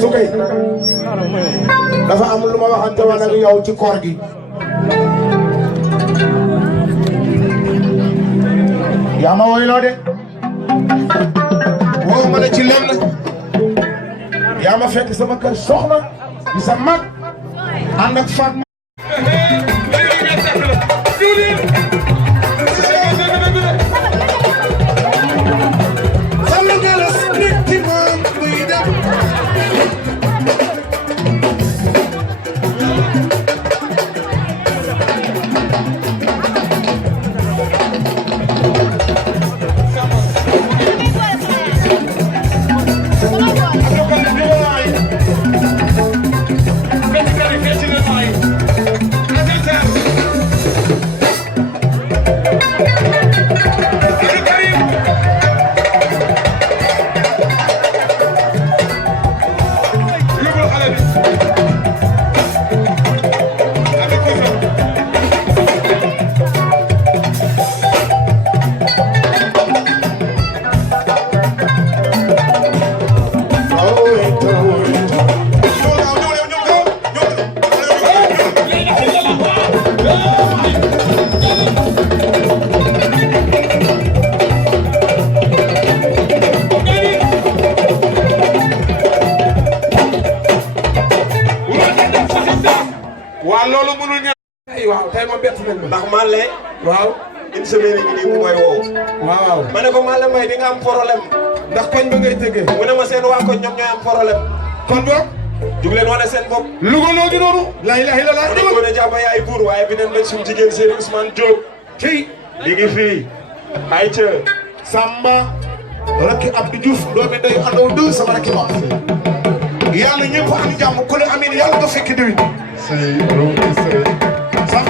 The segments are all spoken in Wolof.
Sukay dafa am lu ma waxante woon ak yow ci koor gi yaa ma woyloo de woo ma la ci lenn yaa ma fekk sama kër soxna di sa mag ànd ak Fatma ndax Malle waaw une semaine ngi nii mu may woo waaw ma ne ko Malle Mbaye di nga am problème ndax koñ ba ngay tëggee mu ne ma seen waa koñ ñoom ñooy am problème kon boog jug leen wane seen bopp Louga loo gi noonu la ilaha illallah mu ne ko ne jàpp yaay buur waaye bi neen ben suñu jigéen Serigne Ousmane Diop kii li ngi fii ay ca Samba rakki Abdou Diouf doomi day andaw deux sama rakki ma yàlla ñëpp am jàmm ku ne amiin yàlla nga fekk déwén sëy sax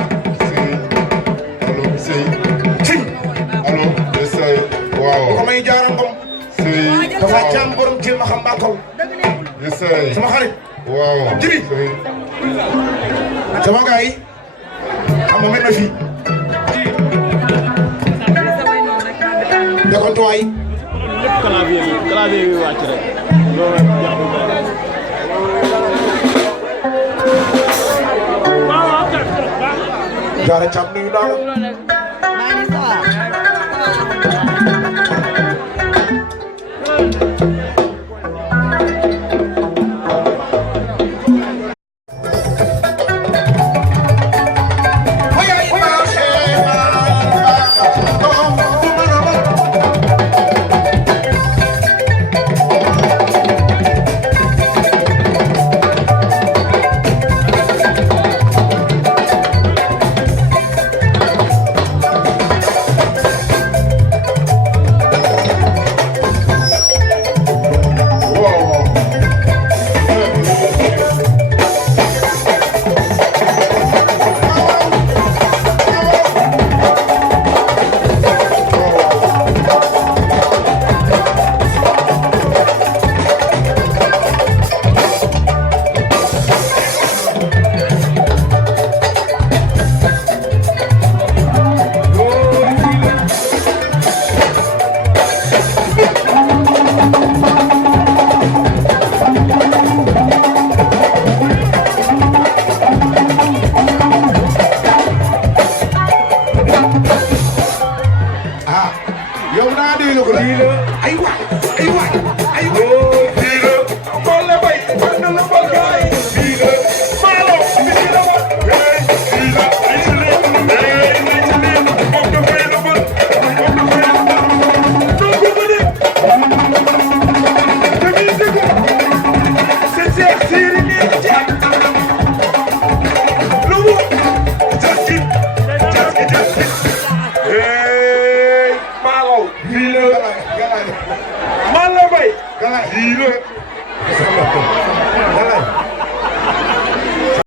allo sëy waaw ko may jaara ngom sëy dafa jàmm borom ci ma xam mbakaw sëy sama xarit waaw jibi sama gars yi xam nga mel na fii dekoon tuwaay clavier bi wàcc rek jaara cam nuyu naa la Siri